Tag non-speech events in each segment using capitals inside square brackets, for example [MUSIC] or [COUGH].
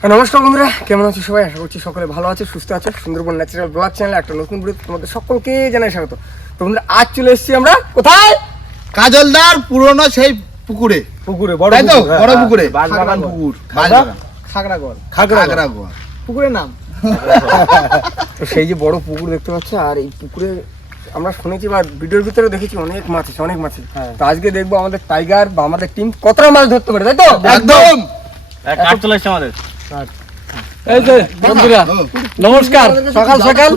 হ্যাঁ, নমস্কার বন্ধুরা কেমন আছো সবাই? আশা করছি সকলে ভালো আছে সুস্থ আছে। সুন্দরবন ন্যাচারাল ব্লগ চ্যানেলে একটা নতুন ভিডিও তোমাদের সকলকে জানাই স্বাগত। তো বন্ধুরা আজ চলে এসেছি আমরা কোথায়? কাজলদার পুরনো সেই পুকুরে। পুকুরে বড় তাই তো? হ্যাঁ। বড় পুকুরে। বাগবাগান পুকুর খাগড়াগড়। খাগড়াগড়। খাগড়াগড়। পুকুরের নাম। তো সেই যে বড় পুকুর দেখতে পাচ্ছ আর এই পুকুরে আমরা শুনেছি বা ভিডিওর ভিতরে দেখেছি অনেক মাছ আছে অনেক মাছ আছে। তো আজকে দেখব আমাদের টাইগার বা আমাদের টিম কতটা মাছ ধরতে পারে তাই তো? একদম। কাঠ চলে এসছে আমাদের এই যে বন্ধুরা নমস্কার। সকাল সকাল।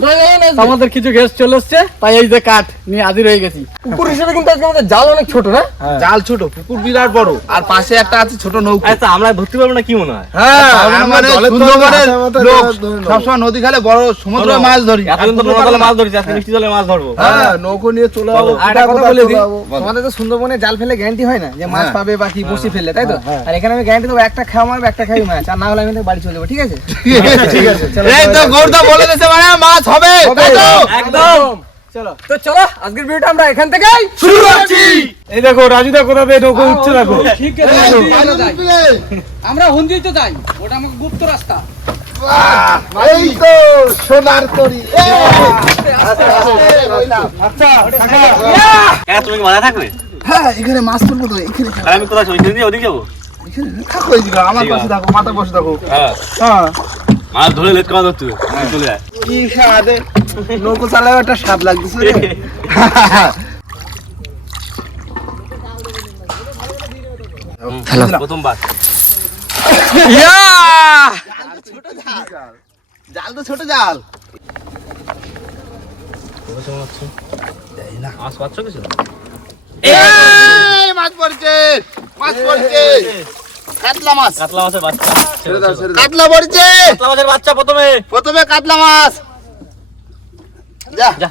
আমাদের কিছু গেস্ট চলে এসছে তাই এই যে কাঠ নিয়ে হাজির হয়ে গেছি। পুকুর হিসেবে কিন্তু আজকে আমাদের জাল অনেক ছোট না? জাল ছোট পুকুর বিরাট বড়। আর পাশে একটা আছে ছোট নৌকা। আচ্ছা আমরা ধরতে পারব না কি মনে হয়? হ্যাঁ মানে সুন্দরবনের লোক। সবসময় নদী খালে বড় সমুদ্রে মাছ ধরি। তো জলে মাছ ধরেছি আজকে মিষ্টি জলে মাছ ধরবো। হ্যাঁ নৌকো নিয়ে চলে যাব একটা কথা বলে দিই তো সুন্দরবনে জাল ফেলে গ্যারান্টি হয় না যে মাছ হ্যাঁ। পাবে বা কি বসি ফেললে তাই তো? আর এখানে আমি গ্যারান্টি দেবো একটা খাওয়া মারবে একটা খাই মাছ। আর না হলে আমি বাড়ি চলে যাব ঠিক আছে? ঠিক আছে এই তো গৌরদা বলে দিয়েছে মানে মাছ হবে একদম। চলো। তো চলো আজকের ভিডিওটা আমরা এখান থেকেই শুরু করছি। এই দেখো রাজুদা কোথা থেকে নৌকো উঠছে দেখো। ঠিক আমরা হুন্দি তো যাই ওটা আমাকে গুপ্ত রাস্তা। এই তো সোনার তরি। কেন তুমি কি থাকবে? হ্যাঁ এখানে মাছ তুলবো তো এখানে। আমি কোথায় ওইখানে ওদিকে যাব? থাকো এইদিকে আমার পাশে থাকো মাথা বসে থাকো। হ্যাঁ। হ্যাঁ। মাছ ধরে লেট করা ধরতে চলে যায় কি স্বাদে নৌকো চালাবে একটা স্বাদ লাগতেছে রে। প্রথমবার জাল তো ছোট জাল। মাছ পাচ্ছ কিছু? এই মাছ পড়ছে মাছ পড়ছে। কাতলা মাছ। কাতলা মাছের বাচ্চা। কাতলা পড়ছে। কাতলা মাছের বাচ্চা প্রথমে। প্রথমে কাতলা মাছ। যা। যা।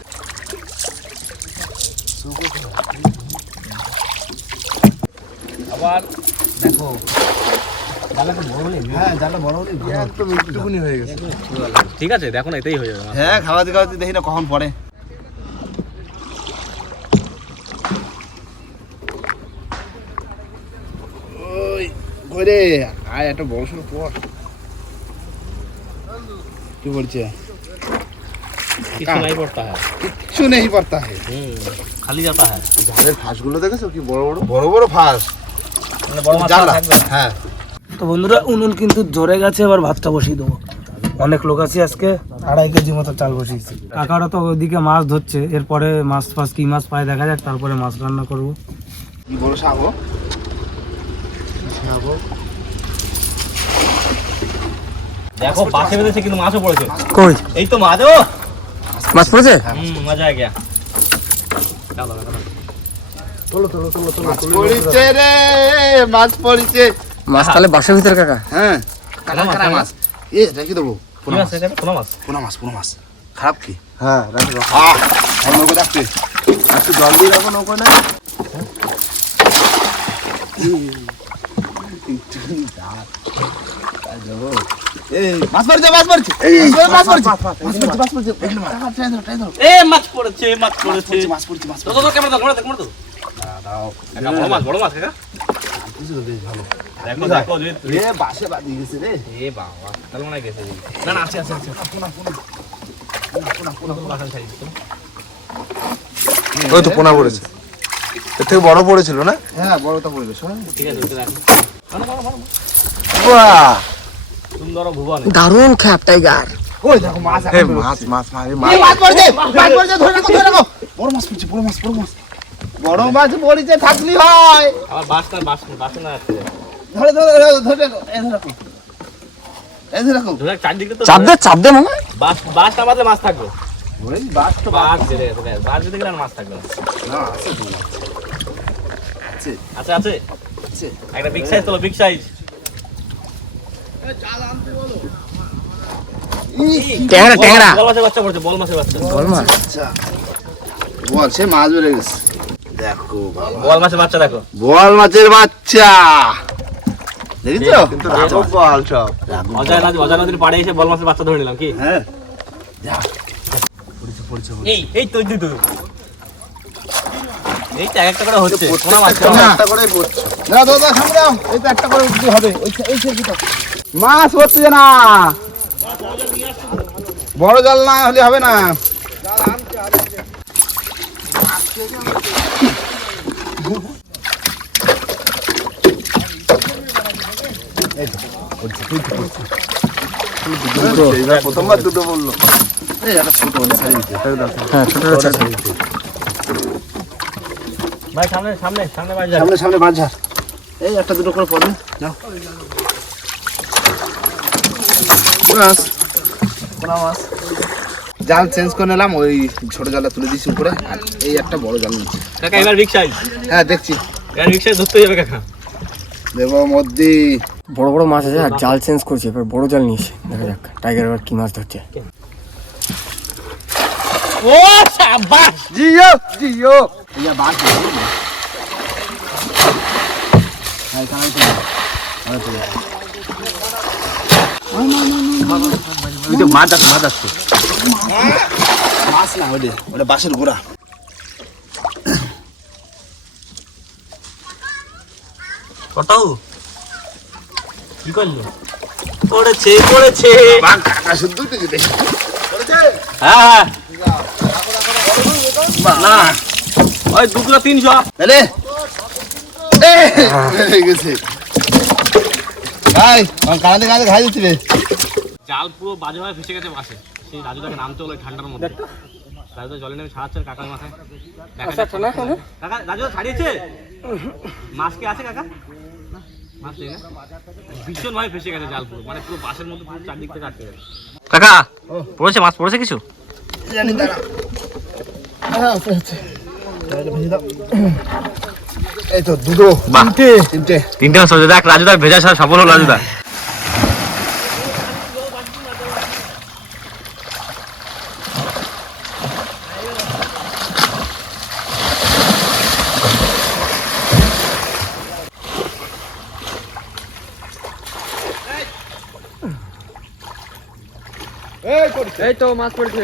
আবার দেখো হ্যাঁ হয়ে ঠিক আছে দেখো না এটাই হয়ে যাবে। হ্যাঁ খাওয়াতে খাওয়াতে দেখি না কখন পড়ে। ওই ঘরে আয় একটা বড় সড়ো পর। কি বলছে? কিছু নাই পড়তা হ্যাঁ। নেই পড়তা খালি যাতা হ্যাঁ। ফাঁসগুলো দেখেছ কি বড় বড়? বড় বড় ফাঁস। মানে বড় মাছ থাকবে হ্যাঁ। তো বন্ধুরা উনুন কিন্তু ধরে গেছে এবার ভাতটা বসিয়ে দেবো। অনেক লোক আছে আজকে আড়াই কেজি মতো চাল বসিয়েছি। কাকারা তো ওইদিকে মাছ ধরছে এরপরে মাছ ফাছ কি মাছ পায় দেখা যাক তারপরে মাছ রান্না করব। কি বড় সাগো দেখো বাসে বেঁধেছে কিন্তু মাছও পড়েছে। কই? এই তো মাছ ও মাছ পড়েছে? হুম মজা আ গিয়া পড়িছে রে মাছ পড়িছে। মাছ তাহলে বাসের ভিতরে কাকা? হ্যাঁ মাছ এ রেখে দেবো কি মাছ কোন মাছ? পোনা মাছ খারাপ কি? হ্যাঁ রাখো রাখো। আহ অন্য করে রাখতে। একটু জল দিয়ে রাখো নৌকো না ওই তো পোনা পড়েছে। এর থেকে বড় পড়েছিল না? হ্যাঁ বড়টা পড়ে গেছে ঠিক আছে বাহ। সুন্দর ভুবন। দারুণ খ্যাপ টাইগার। ওই দেখো মাছ এ মাছ মাছ মাছ মাছ মাছ। পড়ছে মাছ পড়ছে ধরে রাখো ধরে রাখো। বড় মাছ পড়ছে বড় মাছ বড় মাছ। বড় মাছ পড়ছে থাকলি হয়। আবার বাস না বাস বাস না আছে। ধরে ধরে ধরে ধরে রাখো ধরে রাখো। এই ধরে রাখো। ধরে চারদিকে তো চাপ দে চাপ দে মামা। বাস বাসটা বাদলে মাছ থাকবে। ওই বাস তো বাস যেতে বাস গেলে আর মাছ থাকবে না। না আছে তো মাছ। আছে। আছে আছে। একটা বিগ সাইজ তোলো বিগ সাইজ ট্যাংরা ট্যাংরা। বল মাছের বাচ্চা পড়ছে বল মাছের বাচ্চা। বল মাছ। আচ্ছা। বল সে মাছ বেড়ে গেছে। দেখো বল মাছের বাচ্চা দেখো। বল মাছের বাচ্চা। দেখেছ? কিন্তু রাঘব বল সব। অজয় নদী অজয় নদীর পাড়ে এসে বল মাছের বাচ্চা ধরে নিলাম কি? হ্যাঁ। এই এই তো তুই তুই এই তো একটা করে হচ্ছে কোনা মাছ একটা করে পড়ছে না দাদা সামনে এই তো একটা করে উঠতে হবে ওই এই ছেড়ে মাছ পড়ছে না বড় জাল না হলে হবে না প্রথমবার দুটো বলল হ্যাঁ ছোট ভাই সামনে সামনে সামনে ঝাড় এই একটা দুটো করে পড়বে যাও। মাছ। জাল চেঞ্জ করে নিলাম ওই ছোট জালটা তুলে দিছি উপরে আর এই একটা বড় জাল নিচ্ছি কাকা এবার রিক্সায়। হ্যাঁ দেখছি। এবার রিক্সায় ধরতে যাবে কাকা। দেবো মধ্যে বড় বড় মাছ আছে আর জাল চেঞ্জ করছে এবার বড় জাল নিয়েছে। দেখা যাক টাইগার এবার কি মাছ ধরছে। ও সাবাস জিও জিও। ইয়া বাস তুই তো মাছ আছে মাছ আছে মাছ না ওটা ওটা বাঁশের গোড়া কত কি করল পড়েছে পড়েছে কাকা শুদ্ধ দিতে হ্যাঁ হ্যাঁ না ওই দু কিলো তিনশো কানাতে কানাতে খাই দিচ্ছি রে জাল পুরো বাজে ভাবে ফেসে গেছে বাসে। সেই রাজুদাকে নামতে হলো ঠান্ডার মধ্যে। রাজুদা জলে নেমে ছাড়াচ্ছে কাকার মাথায়। দেখা আচ্ছা কাকা রাজুদা ছাড়িয়েছে? মাছ কি আছে কাকা? ভীষণ ভাবে ফেসে গেছে জাল পুরো। মানে পুরো বাসের মধ্যে পুরো চারদিক থেকে আটকে গেছে। কাকা পড়েছে মাছ পড়েছে কিছু? জানি দাঁড়া। হ্যাঁ আছে আছে। এই তো দুটো। তিনটে। তিনটে। তিনটে মাছ পড়েছে দেখ রাজুদা ভেজা সার সফল হলো রাজুদা এই তো মাছ পড়ছে।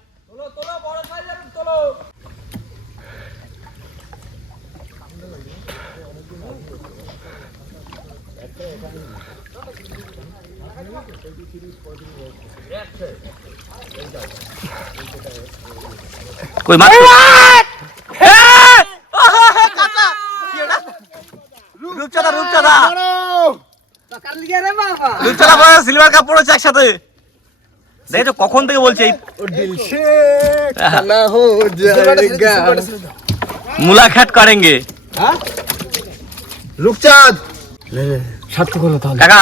কই মাছ রূপচাঁদা রূপচাঁদা! রূপচাঁদা পড়ে সিলভার কাপ পড়েছে একসাথে। দেখো তো কখন থেকে বলছি এই মুলাকাত করেঙ্গে। রূপচাঁদ! হলো তাহলে। কাকা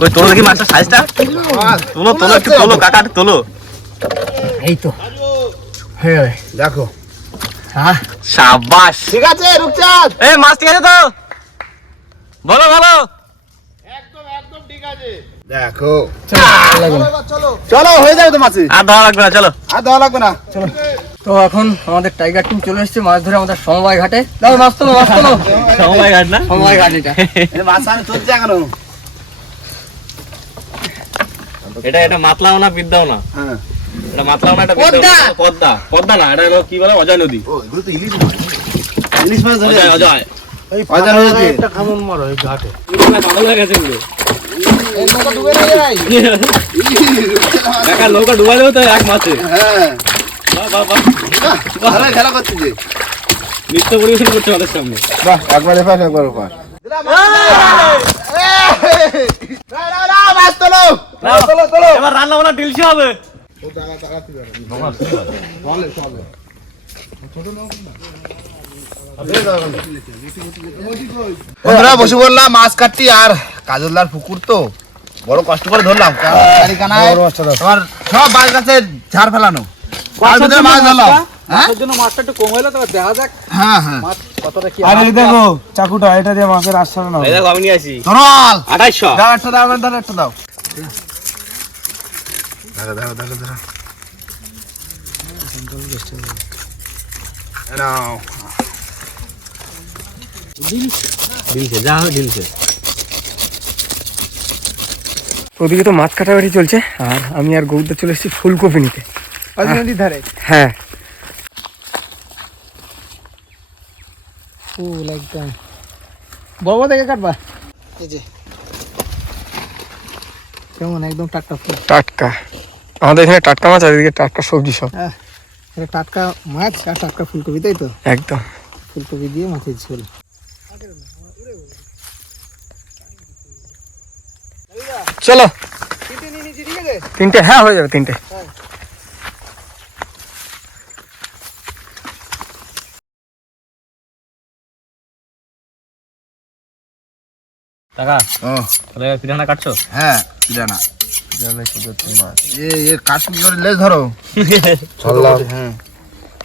কই তোলো দেখি মাছটা সাইজটা তোলো তোলো একটু তোলো কাকা তোলো। এই তো। হয়ে যাবে দেখো। হ্যাঁ? সাবাস। ঠিক আছে রূপচাঁদ। এই মাছ ঠিক আছে তো? বলো বলো। দেখো। চলো হয়ে যাবে তো মাছে। আর ধরা লাগবে না চলো। আর দেওয়া লাগবে না। চলো। তো এখন আমাদের টাইগার টিম চলে এসেছে মাছ ধরে আমাদের সমবায় ঘাটে। দাও মাছ তোলো মাছ তোলো। সময় ঘাট না? সমবায় ঘাট এটা। [LAUGHS] মাছ আনে চলছে এখনও। এটা এটা মাতলাও না বিদ্যাও না? হ্যাঁ। এটা মাতলাও না এটা বিদ্যাও পদ্মা পদ্মা না এটা কি বলে অজয় নদী ও এগুলো তো ইলিশ মাছ ইলিশ মাছ ধরে অজয় অজয় বাজার হয়েছে একটা কামড় মারো এই ঘাটে পাগল হয়ে গেছে নৌকা ডুবাই দেবো তো এক মাসে হ্যাঁ বাহ বাহ বাহ ভালো খেলা করছে যে নৃত্য পরিবেশন করছে আমাদের সামনে বাহ একবার এপার একবার ওপার মাছ তোলো তোলো বন্ধুরা বসে বললাম মাছ কাটটি আর কাজলদার পুকুর তো। বড় কষ্ট করে ধরলাম তোমার সব মাছ গাছের ঝাড় ফেলানো। মাছ ধরলাম। হ্যাঁ? হ্যাঁ হ্যাঁ। কতটা কি আর এই দেখো চাকুটা এটা দিয়ে মাছের আশ্রয় না দেখো আমি নিয়ে আসি। তরল আঠাইশশো। দাও একটা দাও দাও একটা দাও। দাঁড়া দাঁড়া দাঁড়া দাঁড়া। নাও। ঢিলছে যা হয় ঢিলছে ওদিকে তো মাছ কাটাকাটি চলছে আর আমি আর গৌরদা চলে এসেছি ফুলকপি নিতে। নদীর ধারে? হ্যাঁ। ফুল একদম। বড় বড় দেখে কাটবা? এই যে। কেমন? একদম টাটকা ফুল। টাটকা। আমাদের এখানে টাটকা মাছ আর এদিকে টাটকা সবজি সব। এটা টাটকা মাছ আর টাটকা ফুলকপি তাই তো? একদম। ফুলকপি দিয়ে মাছের ঝোল। চলো। তিনটে হ্যাঁ হয়ে যাবে তিনটে। কাকা ও। তাহলে পিঠানা কাটছো? হ্যাঁ এ এ ধরো। হ্যাঁ।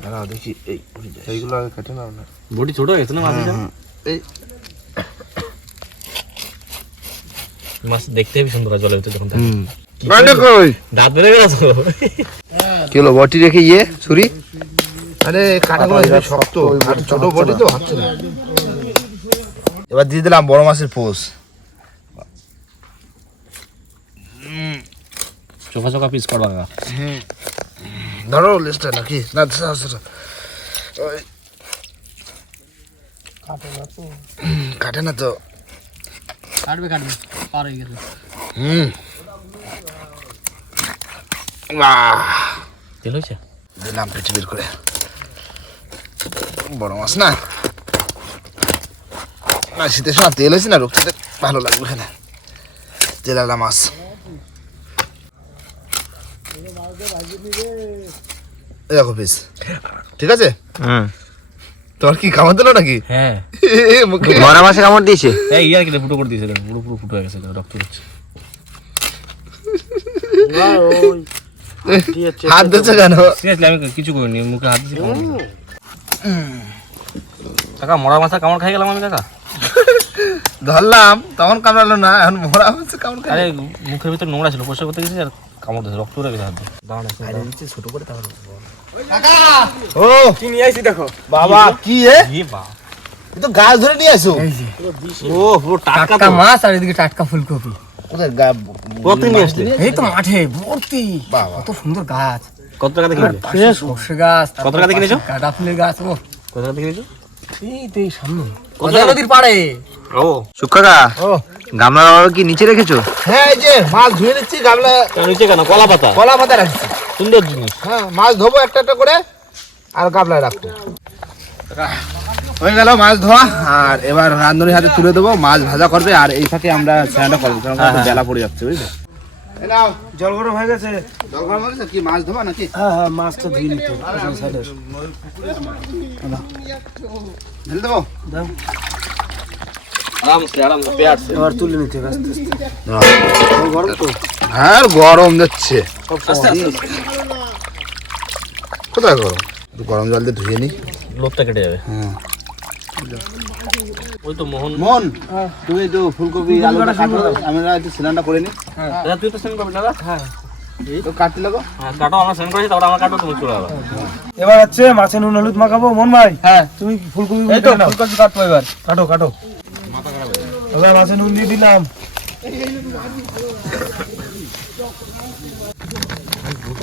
দাঁড়াও দেখি এই এইগুলো আগে কেটে নাও না। বটি ছোট হয়ে না এই। মাছ দেখতে হেবি সুন্দর জলের ভিতরে যখন থাকে। দাঁত বেড়ে গেছে। কি হলো বটি রেখে ইয়ে ছুরি? আরে কাটাগুলো শক্ত। ছোট বটি তো হচ্ছে না। এবার দিয়ে দিলাম বড় মাছের পোষ। চোখা চোখা পিস করবা ধরো লেজটা নাকি? না। কাটে না তো। কাটবে কাটবে। পার হয়ে গেছে। হুম। বাহ তেল হয়েছে? দিলাম পেটে বের করে। বড় মাছ না। না শীতের সময় তেল হয়েছে না রক্ততে ভালো লাগবে এখানে তেল আলা মাছ। দেখো পিস ঠিক আছে? তোর কি কামড় দিল নাকি? হ্যাঁ। [LAUGHS] মুখে। মরা মাছে কামড় দিয়েছে? এই ইয়ার ফুটো করে দিয়েছে? পুরো পুরো ফুটো হয়ে গেছে দেখো, রক্ত হচ্ছে। [LAUGHS] হাত দিচ্ছে কেন? সিরিয়াসলি আমি কিছু করিনি মুখে হাত কাকা মরা মাথা কামড় খাই গেলাম আমি কাকা। ধরলাম তখন কামড়ালো না এখন মরা হচ্ছে কামড় আরে মুখের ভিতরে নোংরা ছিল পরিষ্কার করতে গেছি আর কামড় দিয়েছে রক্ত উঠে গেছে হাত দাঁড়ান ছোট করে তাহলে ও! কি নিয়ে আসি দেখো? বাবা কি এ? বাবা। তো গাছ ধরে নিয়ে আসো ও পুরো টাটকা মাছ আর এদিকে টাটকা ফুলকপি। কোথায় গা কত নিয়ে আসলে? এই তো মাঠে ভর্তি। বাবা। কত সুন্দর গাছ। কত টাকা দিয়ে সর্ষে গাছ কত টাকা দিয়ে কিনেছো? গাঁদা ফুলের গাছ ও। কত টাকা দিয়ে কিনেছো? এই তো এই সামনে। কত কত নদীর পাড়ে। ও সুকাকা গামলা কি নিচে রেখেছো? হ্যাঁ এই যে মাছ ধুয়ে নিচ্ছি গামলা কেন নিচে কেন? কলা পাতা? কলা পাতা রাখছি। সুন্দর জিনিস। হ্যাঁ মাছ ধোবো একটা একটা করে আর গামলায় রাখব। হয়ে গেল মাছ ধোয়া আর এবার রান্ধনির হাতে তুলে দেবো। মাছ ভাজা করবে আর এই সাথে আমরা স্নানটা করব। কারণ বেলা পড়ে যাচ্ছে বুঝলে? জল গরম হয়ে গেছে। জল গরম হয়ে গেছে? কি মাছ ধোবা নাকি? হ্যাঁ হ্যাঁ মাছটা ধুয়ে নিতে হবে ঢেলে দেবো? আরামসে আরামসে পেঁয়াজ এবার তুলে নিতে হবে আস্তে আস্তে। গরম তো? আর আস্তে কোথায় গরম? গরম জল দিয়ে ধুয়ে নি। লোকটা কেটে যাবে। হ্যাঁ। ওই তো মোহন। মন তুমি একটু ফুলকপি আলু কাটো। আমরা একটু সিলিন্ডার করে নি। দাদা তুই তো করবি দাদা? হ্যাঁ। তো কাটতে লাগো। কাটো আমরা সেন্ড করেছি তারপর আমরা কাটো তুমি চলে যাবে। এবার হচ্ছে মাছে নুন হলুদ মাখাবো। মন ভাই হ্যাঁ। তুমি ফুলকপি এই তো ফুলকপি কাটবো এবার। কাটো কাটো। এবার মাছে নুন দিয়ে দিলাম।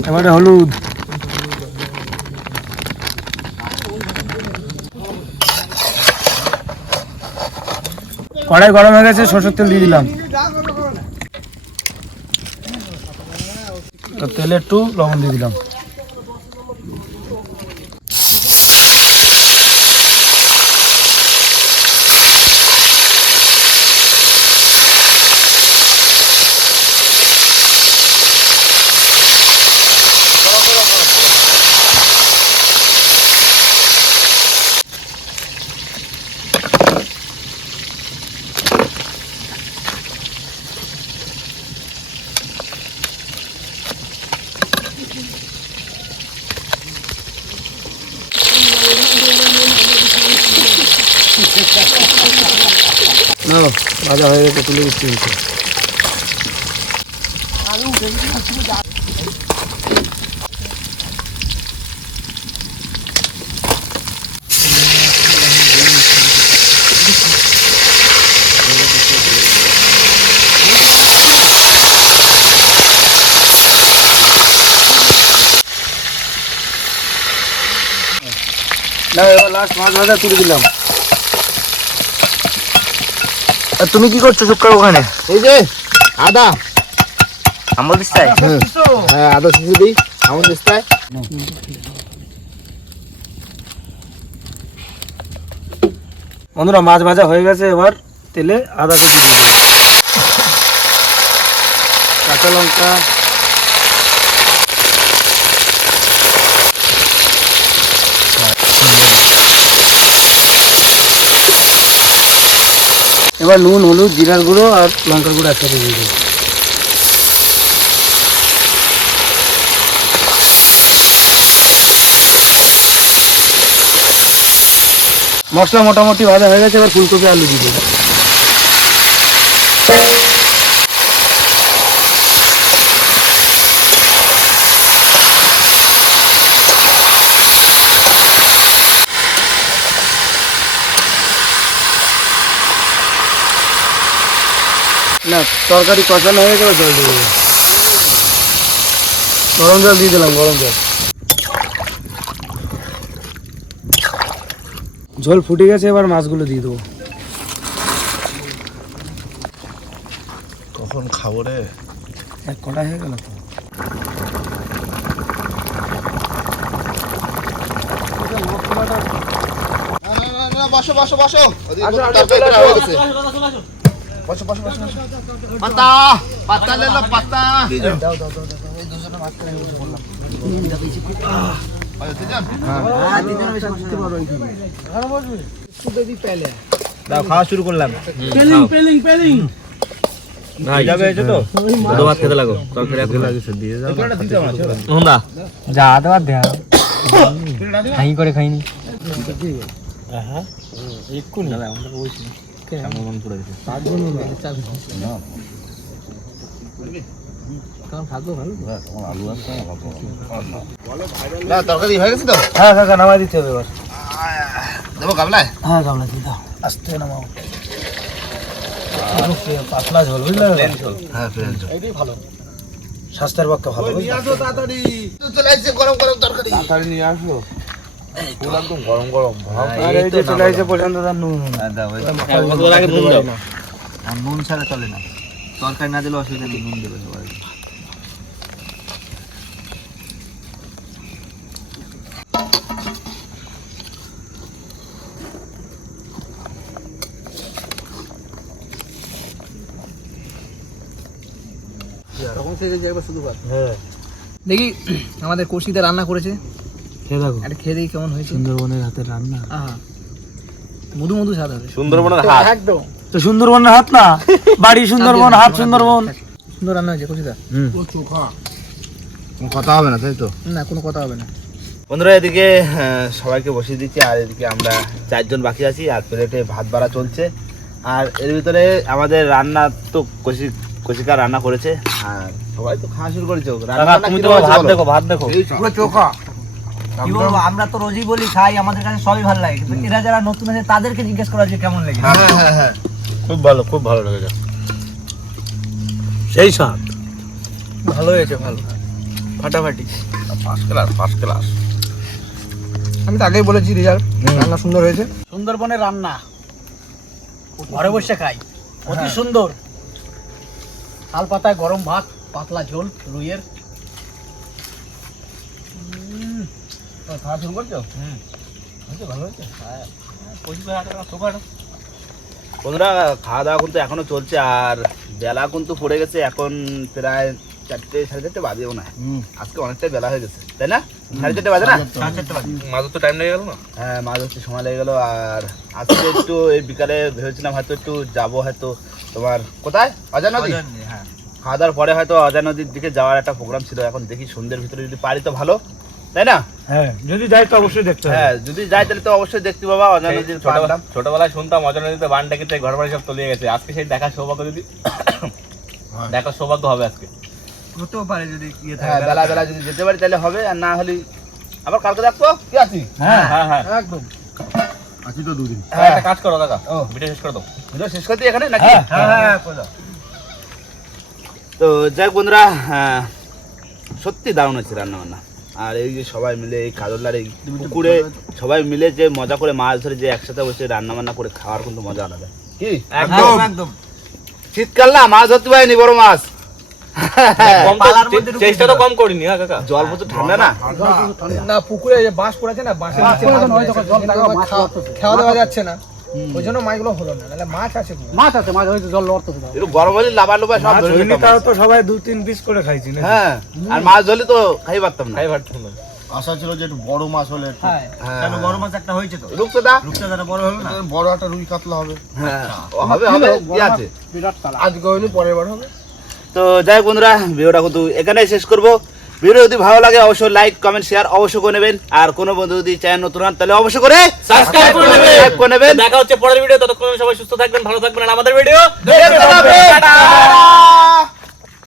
এবারে হলুদ। কড়াই গরম হয়ে গেছে সরষের তেল দিয়ে দিলাম। তেলে একটু লবণ দিয়ে দিলাম। না ভাজা হয়ে গেছে তুলে দিচ্ছি না এবার লাস্ট মাছ ভাজা তুলে দিলাম। তুমি কি করছ শুক্র ওখানে? এই যে আদা। আমল দিস তাই? হ্যাঁ আদা শিশু দিই আমল দিস্তায় বন্ধুরা মাছ ভাজা হয়ে গেছে এবার তেলে আদা কুচি কাঁচা লঙ্কা এবার নুন, হলুদ, জিরার গুঁড়ো আর লঙ্কার গুঁড়ো একসাথে দিয়ে দেবো। মশলা মোটামুটি ভাজা হয়ে গেছে, এবার ফুলকপি, আলু দিয়ে দেবো। না তরকারি কষানো হয়ে গেলে জল দিয়ে দেবো গরম জল দিয়ে দিলাম গরম জল। ঝোল ফুটে গেছে এবার মাছগুলো দিয়ে দেবো। কখন খাব রে? এক কটা হয়ে গেল তো। বসো বসো বসো। বসো বসো বসো বসো। পাতা পাতা লে লো পাতা। দাও দাও দাও দাও এই দুজনে বসে বললাম দাও খাওয়া শুরু করলাম ভাই যাবে হয়েছে তো দুটো ভাত খেতে লাগো। তরকারি এত লাগেছে। দিয়ে যাও হুন্দা যা আদা বাদ দেয়া খাই করে খাইনি। না। তরকারি হয়ে গেছে তো? হ্যাঁ কাকা নামাই দিতে হবে এবার। দেবো গামলায় হ্যাঁ গামলা দিয়ে দাও আস্তে নামাও। পাতলা ঝোল বুঝলে? হ্যাঁ ফ্রেন্ড স্বাস্থ্যের পক্ষে ভালো? চলে আসছে গরম গরম তরকারি। তাড়াতাড়ি নিয়ে আসো। একদম গরম গরম ভাব। আর এই যে চলে আসছে প্রশান্ত দার নুন। আগে নুন দাও। আর নুন ছাড়া চলে না। তরকারি না দিলে অসুবিধা নেই নুন দেবে সবাই। হ্যাঁ। দেখি আমাদের কষিতে রান্না করেছে। খেয়ে দেখো। একটা খেয়ে দেখি কেমন হয়েছে। সুন্দরবনের হাতের রান্না। আহা মধু মধু স্বাদ হবে। সুন্দরবনের হাত। একদম। তো সুন্দরবনের হাত না? বাড়ি সুন্দরবন হাত সুন্দরবন। সুন্দর রান্না হয়েছে কষিটা কথা হবে না তাই তো? না কোনো কথা হবে না। বন্ধুরা এদিকে সবাইকে বসিয়ে দিচ্ছি আর এদিকে আমরা চারজন বাকি আছি আর প্লেটে ভাত বাড়া চলছে। আর এর ভিতরে আমাদের রান্না তো কষি কষিকা রান্না করেছে আর সবাই তো খাওয়া শুরু করেছে। রান্না তুমি তো ভাত দেখো ভাত দেখো। কি বলব আমরা তো রোজই বলি খাই আমাদের কাছে সবই ভালো লাগে। কিন্তু এরা যারা নতুন আছে তাদেরকে জিজ্ঞেস করা যে কেমন লাগে হ্যাঁ হ্যাঁ হ্যাঁ। খুব ভালো খুব ভালো লেগেছে। সেই স্বাদ। ভালো হয়েছে ভালো। ফাটাফাটি। ফার্স্ট ক্লাস ফার্স্ট ক্লাস আমি তো আগেই বলেছি রিজাল্ট রান্না সুন্দর হয়েছে। সুন্দরবনের রান্না। ঘরে বসে খাই। অতি সুন্দর। শাল পাতায় গরম ভাত পাতলা ঝোল রুইয়ের। খাওয়া শুরু করছ? বন্ধুরা খাওয়া দাওয়া কিন্তু এখনও চলছে আর বেলা কিন্তু পড়ে গেছে এখন প্রায় চারটে সাড়ে চারটে বাজেও না। আজকে অনেকটাই বেলা হয়ে গেছে তাই না? সাড়ে চারটে বাজে না? মাঝে তো টাইম লেগে গেল না? হ্যাঁ মাঝ হচ্ছে সময় লেগে গেলো আর আজকে একটু এই বিকালে ভেবেছিলাম হয়তো একটু যাব হয়তো তোমার কোথায়? অজয় নদী? খাওয়া দাওয়ার পরে হয়তো অজয় নদীর দিকে যাওয়ার একটা প্রোগ্রাম ছিল এখন দেখি সন্ধ্যের ভিতরে যদি পারি তো ভালো। তাই না? হ্যাঁ যদি যাই তো অবশ্যই দেখতে হ্যাঁ যদি যাই তাহলে তো অবশ্যই দেখতে পাবা অজয় নদীর ছোটবেলায় শুনতাম অজানা নদীতে বান ডেকেছে ঘর বাড়ি সব তলিয়ে গেছে। আজকে সেই দেখার সৌভাগ্য যদি [COUGHS] দেখার সৌভাগ্য হবে আজকে। হতেও পারে যদি ইয়ে হ্যাঁ বেলা বেলা যদি যেতে পারি তাহলে হবে আর না হলে আবার কালকে দেখব কি আছি? হ্যাঁ। হ্যাঁ হ্যাঁ। একদম। আছি তো দুদিন। হ্যাঁ, একটা কাজ করো কাকা ও। ভিডিও শেষ করে দাও। ভিডিও শেষ করতে এখানে নাকি? হ্যাঁ, হ্যাঁ হ্যাঁ তো যাই বন্ধুরা হ্যাঁ, সত্যি দারুণ হচ্ছে রান্না বান্না আর এই যে সবাই মিলে এই কাদলার এই পুকুরে সবাই মিলে যে মজা করে মাছ ধরে যে একসাথে বসে রান্না বান্না করে খাওয়ার কিন্তু মজা আলাদা। কি? একদম। একদম। শীতকাল না মাছ ধরতে পারিনি বড় মাছ। কম চেষ্টা তো কম করিনি হ্যাঁ কাকা। জল ঠান্ডা না? না পুকুরে যে বাঁশ পড়েছে না বাঁশের নিচে খাওয়া দাওয়া যাচ্ছে না। ওই জন্য মাছগুলো হলো না নাহলে মাছ আছে মাছ আছে মাছ হয়েছে জল লড়তেছে একটু গরম হলে লোভা সব ধরে নিতাম তাও তো সবাই দু তিন পিস করে খাইছি না হ্যাঁ আর মাছ ধরলে তো খাই পারতাম না। আশা ছিল যে একটু বড় মাছ হলে একটু হ্যাঁ। হ্যাঁ। বড় মাছ একটা হয়েছে তো? রূপসা দা রূপচাঁদাটা বড় হলো না? বড় একটা রুই কাতলা হবে। হ্যাঁ। হবে হবে কি আছে। বিরাট তালা। আজকে হয়নি পরের বার হবে। তো যাই বন্ধুরা ভিডিওটা কিন্তু এখানেই শেষ করব। ভিডিও যদি ভালো লাগে অবশ্যই লাইক কমেন্ট শেয়ার অবশ্যই করে নেবেন। আর কোনো বন্ধু যদি চ্যানেল নতুন হন তাহলে অবশ্যই করে সাবস্ক্রাইব করে নেবেন। দেখা হচ্ছে পরের ভিডিও ততক্ষণ সবাই সুস্থ থাকবেন ভালো থাকবেন আর আমাদের ভিডিও